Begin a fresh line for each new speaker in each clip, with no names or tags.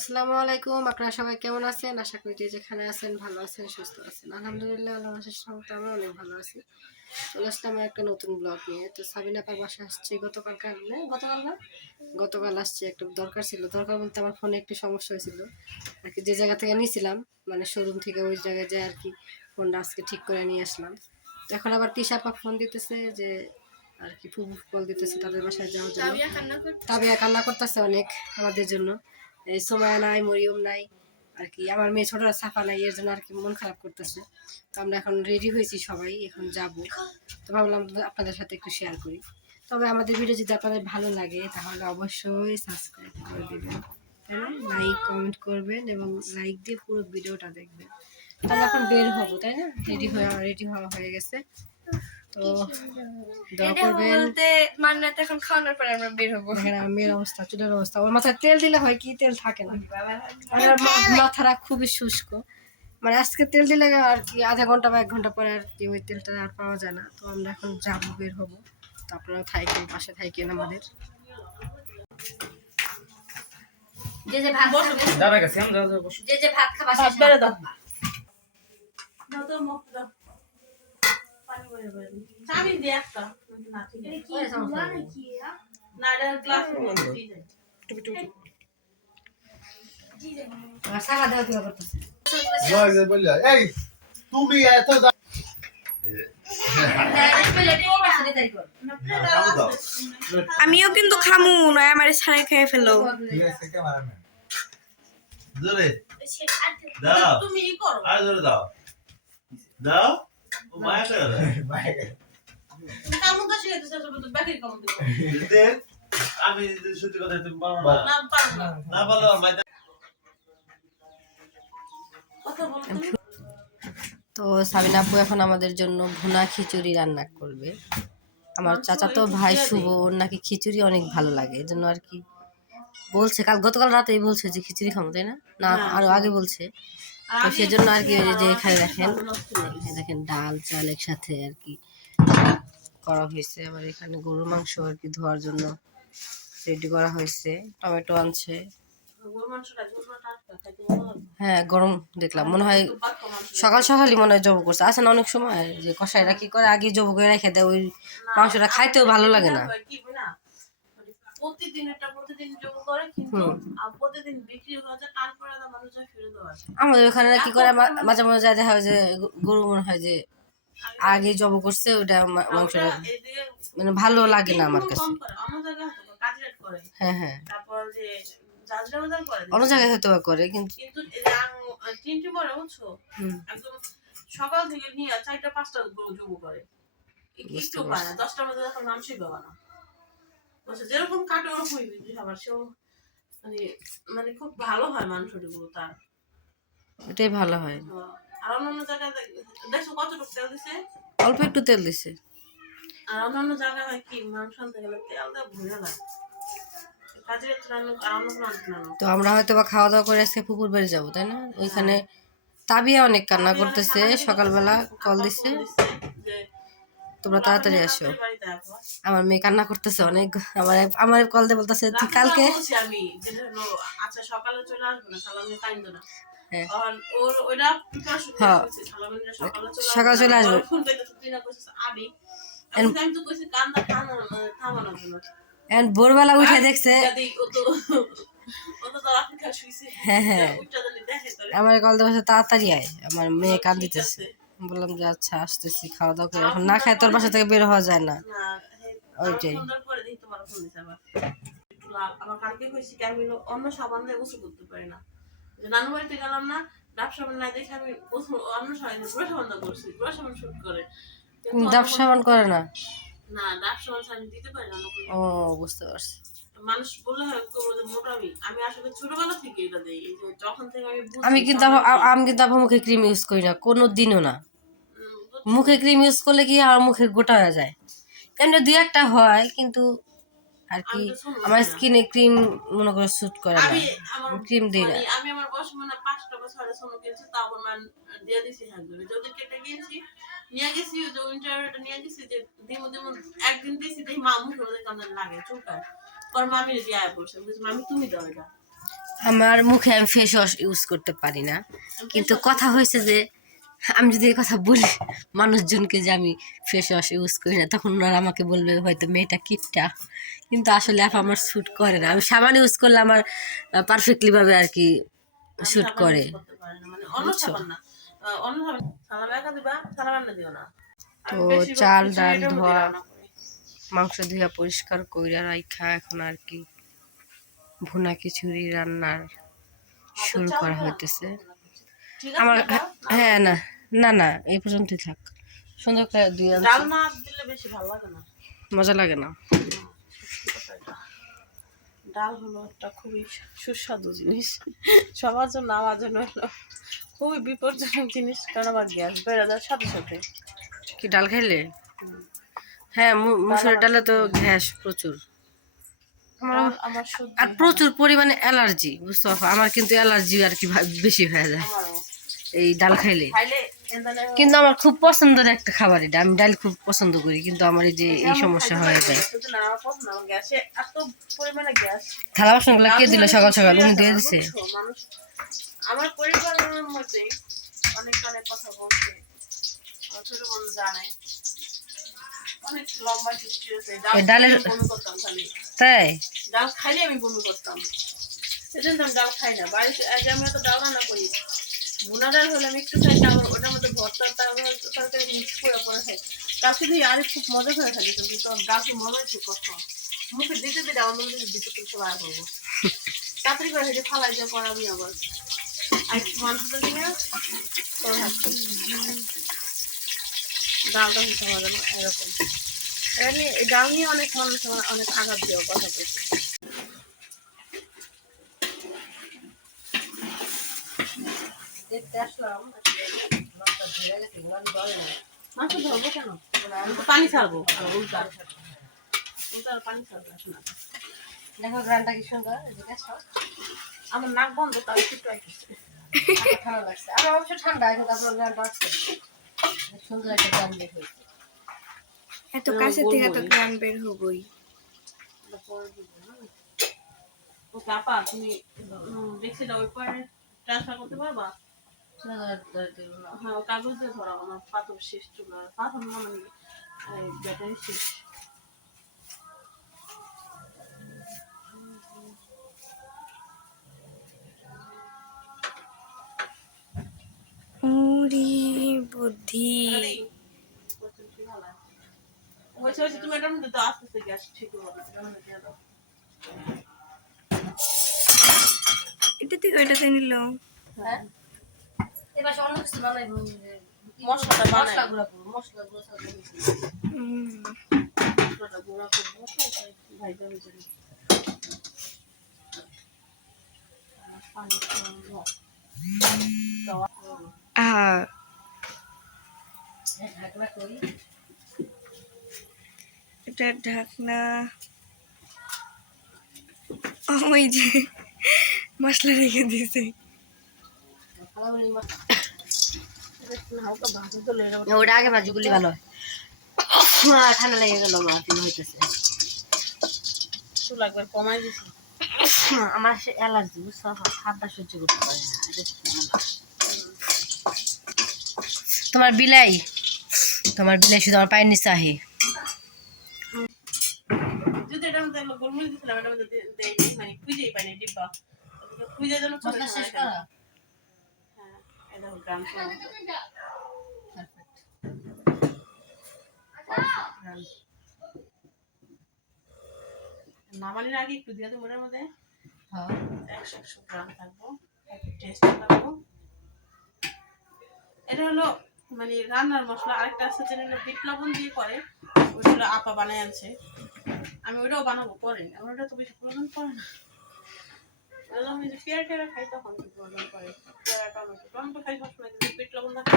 আসসালামু আলাইকুম। আপনারা সবাই কেমন আছেন? আশা করি যেখানে আছেন ভালো আছেন সুস্থ আছেন। আলহামদুলিল্লাহ আল্লাহ রহমতে আমরা অনেক ভালো আছি। চলে আসলাম একটা নতুন ব্লগ নিয়ে। তো সাবিনা পার বাসা আসছে গতকাল কারণে গতকাল না? গতকাল আসছে একটু দরকার ছিল। দরকার বলতে আমার ফোনে একটু সমস্যা হয়েছিল। আর কি যে জায়গা থেকে নিয়েছিলাম মানে শোরুম থেকে ওই জায়গায় যায় আর কি ফোনটা আজকে ঠিক করে নিয়ে আসলাম। তো এখন আবার তিশাপা ফোন দিতেছে যে আর কি ফুফু কল দিতেছে তাদের বাসায় যাওয়ার জন্য। তাবিয়া কান্না করতেছে অনেক আমাদের জন্য। সময় নাই, মরিয়ম নাই, আর কি। আমার মেয়ে ছোটরা সাফা নাই, এর জন্য আর কি মন খারাপ করতেছে। তো আমরা এখন রেডি হয়েছি সবাই, এখন যাব। তো ভাবলাম আপনাদের সাথে একটু শেয়ার করি। তবে আমাদের ভিডিও যদি আপনাদের ভালো লাগে, তাহলে অবশ্যই সাবস্ক্রাইব করে দেবেন। লাইক কমেন্ট করবেন এবং লাইক দিয়ে পুরো ভিডিওটা দেখবেন। তাহলে এখন বের হব, তাই না? রেডি হয়ে রেডি হওয়া হয়ে গেছে। তো
এখন খাওয়ানোর পরে আমরা বের হব।
মেয়ের অবস্থা চুলের অবস্থা। ওর মাথায় তেল দিলে হয় কি? তেল থাকে না। আমার মা- মাথাটা খুবই শুষ্ক। মানে আজকে তেল দিলে আর কি আধা ঘণ্টা বা এক ঘণ্টা পরে আর কি ওই তেলটা আর পাওয়া যায় না। তো আমরা এখন যাব বের হব। তো আপনারা থাইকেন পাশে থাইকেন আমাদের। যে যে ভাত খাবে। যে যে ভাত খাবা
ভাত বেড়ে দাও।
চাবি দে একটা। না ঠিক আছে না এটা গ্লাস
সারা দেওয়া দেওয়া করতেছে।
এই তুমি এত
আমিও কিন্তু খামু নয় আমার ছাড়াই খেয়ে ফেলো
তুমি
দাও। দাও।
তো
আমি সত্যি কথা তুমি না।
না
পারলে মাইতে
সাবিনা আপু এখন আমাদের জন্য ভুনা খিচুড়ি রান্না করবে। আমার চাচা তো ভাই শুভ ওর নাকি খিচুড়ি অনেক ভালো লাগে এই জন্য আর কি বলছে। কাল গতকাল রাতেই বলছে যে খিচুড়ি খাব তাই না? না আরও আগে বলছে। তো সেজন্য আর কি যে এখানে দেখেন এখানে দেখেন ডাল চাল একসাথে আর কি করা হয়েছে। আবার এখানে গরুর মাংস আর কি ধোয়ার জন্য রেডি করা হয়েছে। টমেটো আনছে। হ্যাঁ গরম দেখলাম। মনে হয় সকাল সকালই মনে হয় জব করছে। আসে না অনেক সময় যে কষাইরা কি করে? আগে জব করে রেখে দেয়। ওই মাংসটা খাইতেও ভালো লাগে না।
প্রতিদিন এটা প্রতিদিন যোগ করে কিন্তু প্রতিদিন বিক্রি হয়ে যায় মানুষ ফিরে দেওয়া
আমাদের ওখানে কি করে মাঝে মাঝে যা দেখা হয় যে গরু মনে হয় যে আগে জব করছে ওটা মা- মাংসটা
এদিকে
মানে ভালো লাগে না আমার কাছে।
অন্য জায়গায় হয়তো কাজ করে।
হ্যাঁ হ্যাঁ।
তারপর যে
অন্য জায়গায় হয়তো করে কিন্তু
পরে বুঝছ? একদম সকাল থেকে নিয়ে চারটা পাঁচটা গরু জবু করে। একটু না দশটার মধ্যে মাংসই পাবা না। বলছে যেরকম কাটে ওরকমই বিক্রি খাবার সেও মানে মানে খুব ভালো হয় তার।
এটাই ভালো হয়।
আর অন্যান্য জায়গায় দেখ- দেখছ কতটুকু তেল দিছে?
অল্প একটু তেল দিছে।
আর অন্যান্য জায়গায় হয় কি মাংস আনতে গেলে তেল দেওয়া ভুলে না।
তো আমরা হয়তো বা খাওয়া দাওয়া করে আজকে পুকুর বাড়ি যাব তাই না? ওইখানে তাবিয়া অনেক কান্না করতেছে সকালবেলা কল দিছে। তোমরা তাড়াতাড়ি আসো। আমার মেয়ে কান্না করতেছে অনেক। আমার আমার কল দিয়ে বলতেছে তুই কালকে
আমি আচ্ছা সকালে চলে আসব না না।
হ্যাঁ। হ্যাঁ।
সকালে চলে
আসব।
আর ফোন পেতে তুই না কইছিস আবি আমি। বলছি, আমি তো কইছি কান্দা থামানো থামানোর জন্য
এখন ভোরবেলা উঠে দেখছে হ্যাঁ, হ্যাঁ। আমার কল বলছে তাড়াতাড়ি আয়। আমার মেয়ে কান্দিতেছে। বললাম যে আচ্ছা আসতেছি খাওয়া দাওয়া করে এখন না খাই তোর বাসা থেকে বের হওয়া যায় না। ওইটাই।
আমার কালকে কইছি কি আমি অন্য সাবান দিয়ে গোসল করতে পারি না যে নানু বাড়িতে গেলাম না ডাব সাবান না দেখে আমি গোসল অন্য সাবান দিয়ে পুরো সাবান করছি পুরো সাবান শুট করে কিন্তু
ডাব সাবান করে না?
না ডাব সাবান আমি দিতে পারি না
ও বুঝতে পারছি।
মানুষ হয় করব যে মোটামি আমি আসলে ছোটবেলা থেকে এটা দেই যখন থেকে আমি
আমি কিন্তু আমি কিন্তু মুখে ক্রিম ইউজ করি না কোনো দিনও না। মুখে ক্রিম ইউজ করলে কি আমার মুখে গোটা হয়ে যায়? এমনি দুই একটা হয় কিন্তু আর কি আমার স্কিনে ক্রিম মনে করে স্যুট করে না। ক্রিম দিই না।
মানে আমি আমার বয়স মানে পাঁচটা বছর সোনো কিনছি তাও আমার মান দিয়ে দিছি করে যদি কেটে গিয়েছি নিয়ে গেছি যে উইন্টারটা নিয়ে গেছি যে দিমু দিমু একদিন দিয়েছি দেখি মা মুখে ওদের কান্দার লাগে চুলকায়। পর মামি দিয়ে আয়া পড়ছে বলছি মামি তুমি দাও এটা।
আমার মুখে আমি ফেস ওয়াশ ইউজ করতে পারি না। কিন্তু কথা হয়েছে যে আমি যদি এই কথা বলি মানুষজনকে যে আমি ফেস ওয়াশ ইউজ করি না তখন ওনারা আমাকে বলবে হয়তো মেয়েটা কিপটা। কিন্তু আসলে আপা আমার শ্যুট করে না। আমি সাবান ইউজ করলে আমার পারফেক্টলিভাবে আর কি শ্যুট করে।
মানে
তো চাল, ডাল ধোয়া। মাংস ধুয়া পরিষ্কার কইরা রাইখা এখন আর কি ভুনা খিচুড়ি রান্নার শুরু করা হইতেছে। আমার হ্যাঁ না না না এই পর্যন্তই থাক। সুন্দর করে দুই
ডাল না দিলে বেশি ভালো লাগে না।
মজা লাগে না।
ডাল হলো একটা খুবই সুস্বাদু জিনিস। সবার জন্য আমার জন্য হলো খুবই বিপজ্জনক জিনিস কারণ আমার গ্যাস বেড়ে যাওয়ার সাথে সাথে।
কি ডাল খাইলে? হ্যাঁ মু- মুসুরের ডালে তো গ্যাস প্রচুর।
আর
প্রচুর পরিমাণে অ্যালার্জি বুঝতে পারছ? আমার কিন্তু অ্যালার্জি আর কি বেশি হয়ে যায়। এই ডাল খাইলে। কিন্তু আমার খুব পছন্দের একটা খাবার এটা। আমি ডাল খুব পছন্দ করি কিন্তু আমার এই যে এই সমস্যা হয়ে যায়।
আমার আমার
থালা বাসনগুলো কে দিল সকাল সকাল? উনি দিয়ে দিছে।
আমার পরিবারের মধ্যে অনেক অনেক কথা বলছে। ছোট বোন জানে। ডাল
ডালের- তাই?
খাইলে আমি বমি করতাম। সেজন্য ডাল খাই না। বাড়িতে আগে আমি তো ডাল রান্না করি বুনা ডাল হলে আমি একটু খাই তারপর ওটার মধ্যে ভর্তা, তারপর মিক্স করে করে খাই। তার সাথে আরে খুব মজা করে খাই তো কি মজা হচ্ছে কষ্ট। মুখে দিতে দিতে আমার মনে হচ্ছে দিতে দিতে বার করব। তাড়াতাড়ি করে ফালাই পর আমি আবার। আর একটু মাংস দিয়ে তোর ডালটা হবে না, এরকম। ডাল নিয়ে অনেক মানুষ অনেক আঘাত দেওয়া কথা বলছে।
দেখতে আসলাম
মাংস ধরবো কেন আমি তো পানি ছাড়বো। উল্টা উল্টা পানি ছাড়বো আসলে
দেখো গ্রানটা কি সুন্দর এদিকে
আমার নাক বন্ধ তার একটু
ঠান্ডা লাগছে। আমার অবশ্য ঠান্ডা এখন তারপর গ্রানটা আসছে। সুন্দর একটা গ্রান বের হয়েছে।
এত কাছে থেকে তো গ্রাম বের হবই।
ওকে আপা তুমি দেখছিলা ওই পয়েন্ট ট্রান্সফার করতে পারবা? হ্যাঁ কাগজ দিয়ে ধরা আমার পাথর শেষ চুল পাথর মানে ব্যাটারি শেষ।
উরি বুদ্ধি।
হয়েছে হয়েছে তুমি এটার মধ্যে তো আস্তে আস্তে গ্যাস ঠিক হবে
এটা থেকে ওইটাতে নিল।
হ্যাঁ। এবার অন্য কিছু বানাইবো
মশলাটা বানাই।
মশলা গুঁড়া করব মশলা গুঁড়া সব দিয়েছি।
মশলাটা গুঁড়া করব ভাই যাবে জন্য পানি খাওয়াবো।
আহা।
ঢাকনা
এটা ঢাকনা। ওই যে মশলা রেখে দিয়েছে।
ওটা আগে ভাজিগুলি ভালো ঠান্ডা লেগে গেল আমার হইতেছে?
চুল একবার কমাই দিছি।
আমার সে অ্যালার্জি বুঝছ? খাবার সহ্য করতে পারি না। তোমার বিলাই তোমার বিলাই শুধু আমার পায়ের নিচে আহে।
মানে খুঁজেই পাইনি ডিব্বা। খুঁজে যেন
শেষ করা
হ্যাঁ এটা হলো গ্রাম ফ্রাম। নামানোর আগে একটু দিয়ে দেবো ওটার মধ্যে একশো একশো গ্রাম থাকব। টেস্ট থাকব এটা হলো মানে রান্নার মশলা আরেকটা আছে যেটা হলো দিয়ে করে হলো আপা বানায় আনছে আমি ওটাও বানাবো পরে আমার ওটা তো বেশি প্রয়োজন পড়ে না এই যে পেয়ারা টেয়ারা খাই তখন একটু প্রয়োজন পেয়ারা টমেটো টমেটো খাই সবসময় কিন্তু বিট লবণ থাকে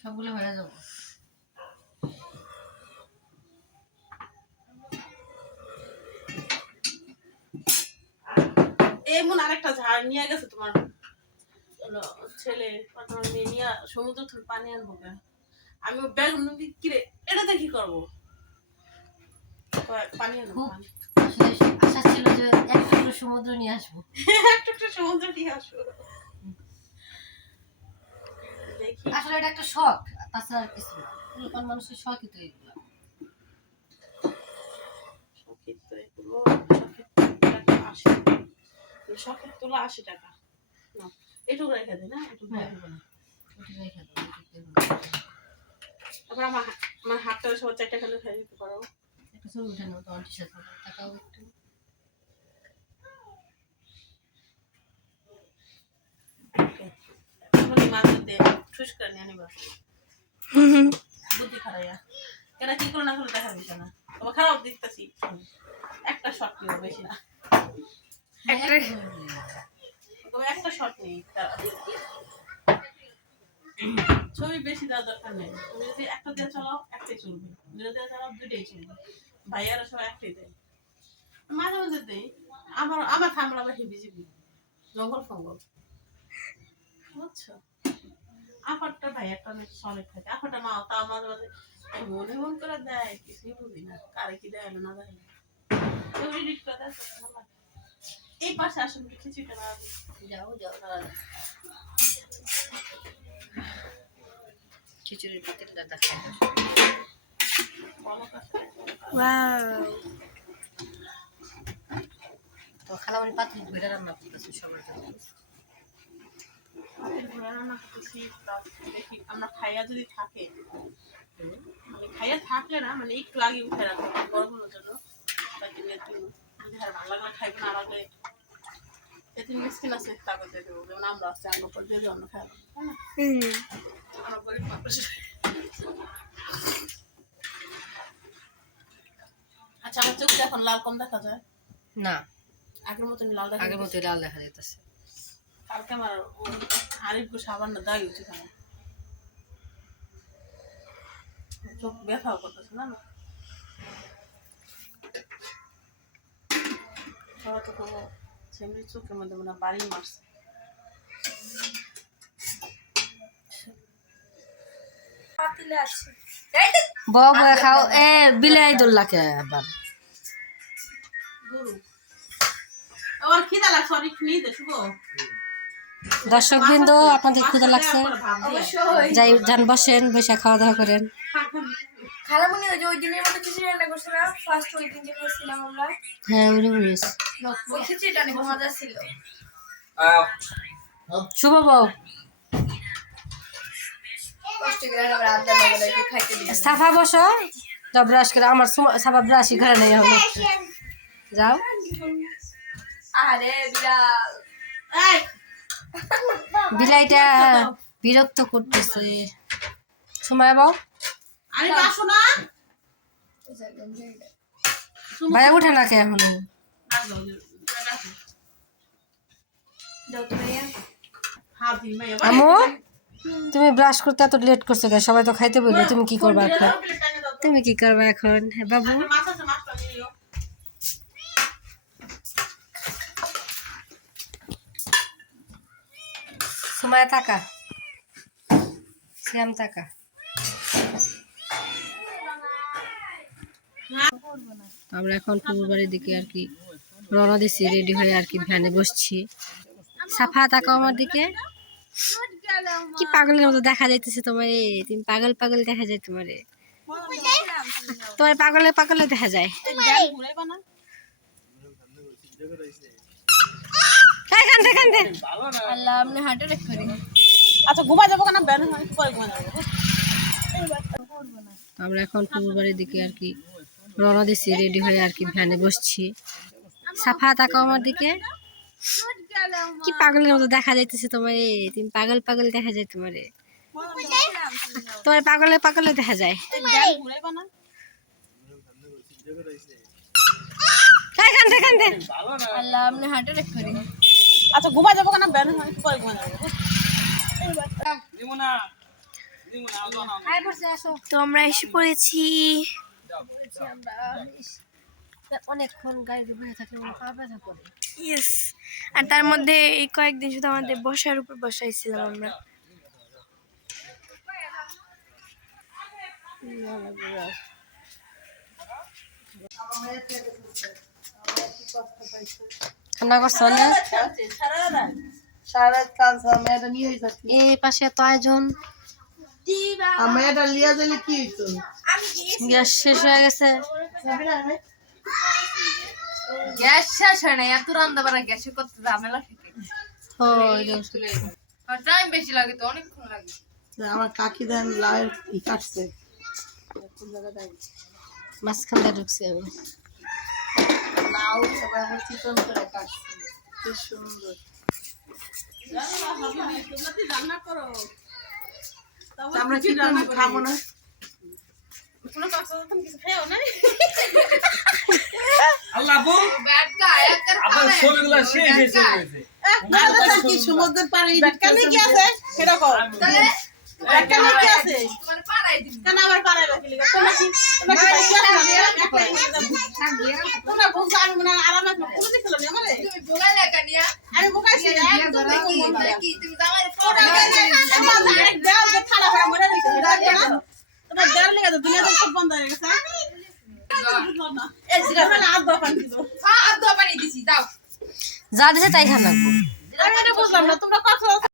সবগুলো হয়ে যাব।
এমন আরেকটা ঝাড় নিয়ে গেছে তোমার। ছেলে মেয়ে নিয়ে সমুদ্র থেকে পানি আনব আমি নদী কিরে এটাতে কি করব? পানি আনব
আশা ছিল যে এক টুকরো সমুদ্র নিয়ে আসব।
একটু একটু সমুদ্র দিয়ে আসব। দেখি।
আসলে এটা একটা শখ তাছাড়া আর কিছু না। পুরোপান মানুষের শখই তো এগুলো।
শখের তো এগুলো শখের টাকা আশি শখের তোলা আশি টাকা। না। এটুকু রেখে দিই না এটুকু
হ্যাঁ।
রেখে দিই
ওটা রেখে দাও, ওটা রেখে দাও।
তারপর আমার আমার হাতটা সবার চারটা খালি খাই দিতে পারো।
একটু ছবি উঠে তোমার টি-শার্ট তাকাও একটু।
একটা শট বেশি না। ছবি বেশি দেওয়ার দরকার নেই। তুমি যদি একটা দিয়ে চালাও, একটাই চলবে। দুটো দিয়ে চালাও দুটোই চলবে। ভাইয়ারা সব একটাই দেয়। মাঝে মাঝে দেয় আমার আমার থামলা আবার হেবি জিবি। জঙ্গল ফঙ্গল। বুঝছ? আপারটা ভাইয়ারটা অনেক সলিড থাকে। আপারটা মা তাও মাঝে মাঝে মনে মন করে দেয়, কিছুই বুঝি না। কারে কি দেয় না দেয় না এডিট করে দেয় তো। এই পাশে আসুন খিচুড়িটা না
যাও যাও দাঁড়া খিচুড়ির
কাছে
ওয়াও
তো খালামানি পাতিল ধরে রান্না করতেছে সবার জন্য।
ঘরে রান্না করতেছি দেখি আমরা খাইয়া যদি থাকে। মানে খাইয়া থাকলে না মানে একটু আগে উঠে রাখব গরমের জন্য। তাকে নিয়ে একটু যদি ভালো লাগলে খাইবে না লাগলে এতিন মিসকিন আছে তাকে দিয়ে দেবো যেমন আমরা আছে আমরা পর দিয়ে অন্য খাই তাই না
হুম
আমরা গরিব মানুষ আচ্ছা আমার চোখটা এখন লাল কম দেখা যায়?
না।
আগের মতন লাল দেখা
আগের মতোই লাল দেখা যেতেছে
কালকে আমার ওই আরিফকে সাবান না দেওয়াই উচিত আমার। চোখ ব্যথাও করতেছে না না তো সেমনি চোখের মধ্যে মানে বাড়ি মারছে।
পাতিলে আছে।
বউ বউ খাও এ বিলাই দোল্লাকে আবার? দর্শক বৃন্দ আপনাদের ক্ষুদা লাগছে?
অবশ্যই।
যাই যান বসেন বসে খাওয়া দাওয়া করেন।
খালামুনি ওই যে ওই দিনের মতো খিচুড়ি রান্না করছে না ফার্স্ট ওই দিন যে খাইছিলাম আমরা।
হ্যাঁ ওরে বলিস।
ওই খিচুড়িটা অনেক মজা ছিল।
শুভ বউ। সাফা বসো। তো ব্রাশ করে আমার সাফা ব্রাশই ঘরে নেই হবে। যাও।
আরে বিড়াল।
বিলাইটা বিরক্ত করতেছে। সময় বাবু
আরে আসো না?
ভাইয়া উঠে না কে এখন? আমু তুমি ব্রাশ করতে এত লেট করছ কে সবাই তো খাইতে বলবে তুমি কি করবে এখন? তুমি কি করবে এখন? হ্যাঁ বাবু। সময় টাকা শ্যাম টাকা আমরা এখন পুকুর বাড়ির দিকে আর কি রওনা দিচ্ছি রেডি হয়ে আর কি ভ্যানে বসছি। সাফা তাকাও আমার দিকে। কি পাগলের মতো দেখা যাইতেছে তোমার? তুমি পাগল পাগল দেখা যায় তোমারে। তোমার পাগলে পাগলে দেখা যায়।
আচ্ছা
আমরা এখন পুকুর বাড়ির দিকে আর কি রওনা দিচ্ছি রেডি হয়ে আর কি ভ্যানে বসছি। সাফা তাকাও আমার দিকে। কি পাগলের মতো দেখা যাইতেছে তোমার? তুমি পাগল পাগল দেখা যায় তোমারে। তোমার পাগলে পাগলে দেখা যায়।
আচ্ছা ঘুমা যাব কেন? হয়
তো আমরা এসে পড়েছি।
অনেকক্ষণ গাড়িতে বসে থাকলে পা ব্যথা করে।
ইয়েস আর তার মধ্যে এই কয়েকদিন শুধু আমাদের বসার উপর বসাইছিলাম আমরা।
ঠান্ডা করছ না
সারা রাত। কাঁদছে আমি নিয়ে
এই পাশে এত আয়োজন।
আমি এটা লিয়া দিলে কি হইতো
গ্যাস শেষ হয়ে গেছে?
গ্যাস শেষ হয় না এত রান্না বাড়া গ্যাসে করতে ঝামেলা থাকে টাইম বেশি লাগে তো অনেকক্ষণ লাগে।
আমার কাকি দেন লাউয়ের ই কাটছে।
মাঝখান দিয়ে ঢুকছি আমি।
লাউ সবাই আমার চিকন করে কাটছে। কি সুন্দর। তা আমরা কি রান্না খাব না। সমুদ্রের পাড়ে কি আছে? সেরকম কি আছে? মনে হয় বুঝলাম
হ্যাঁ
যা দিছে তাই খান লাগবো
না তোমরা কথা